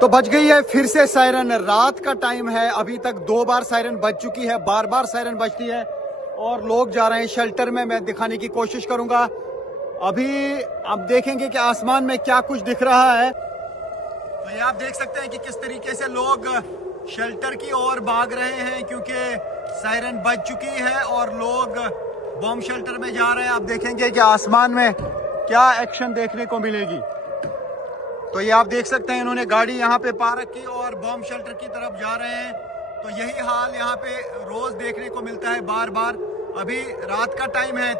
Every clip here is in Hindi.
तो बज गई है फिर से सायरन। रात का टाइम है, अभी तक 2 बार सायरन बज चुकी है, बार बार सायरन बजती है और लोग जा रहे हैं शेल्टर में। मैं दिखाने की कोशिश करूंगा। अभी आप देखेंगे कि आसमान में क्या कुछ दिख रहा है। तो ये आप देख सकते हैं कि किस तरीके से लोग शेल्टर की ओर भाग रहे हैं, क्योंकि सायरन बज चुकी है और लोग बॉम्ब शेल्टर में जा रहे हैं। आप देखेंगे कि आसमान में क्या एक्शन देखने को मिलेगी। तो ये आप देख सकते हैं, इन्होंने गाड़ी यहाँ पे पार्क की और बॉम्ब शेल्टर की तरफ जा रहे हैं। तो यही हाल यहाँ पे रोज देखने को मिलता है बार बार। अभी रात का टाइम है,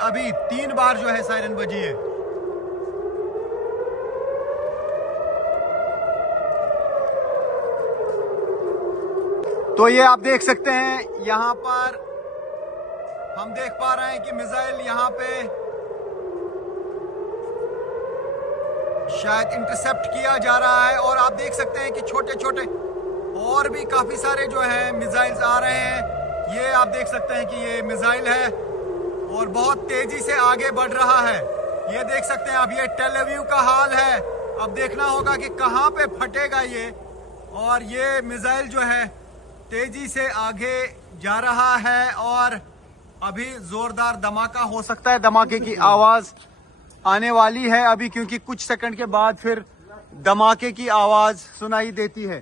अभी 3 बार जो है सायरन बजी है। तो ये आप देख सकते हैं, यहाँ पर हम देख पा रहे हैं कि मिसाइल यहाँ पे शायद इंटरसेप्ट किया जा रहा है। और आप देख सकते हैं कि छोटे छोटे और भी काफी सारे जो है मिसाइल्स आ रहे हैं। ये आप देख सकते हैं कि ये मिसाइल है और बहुत तेजी से आगे बढ़ रहा है। ये देख सकते हैं अब ये टेल अवीव का हाल है। अब देखना होगा कि कहां पे फटेगा ये। और ये मिसाइल जो है तेजी से आगे जा रहा है और अभी जोरदार धमाका हो सकता है। धमाके की आवाज आने वाली है अभी, क्योंकि कुछ सेकंड के बाद फिर धमाके की आवाज सुनाई देती है।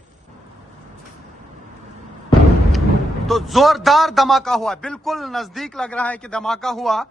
तो जोरदार धमाका हुआ, बिल्कुल नजदीक लग रहा है कि धमाका हुआ।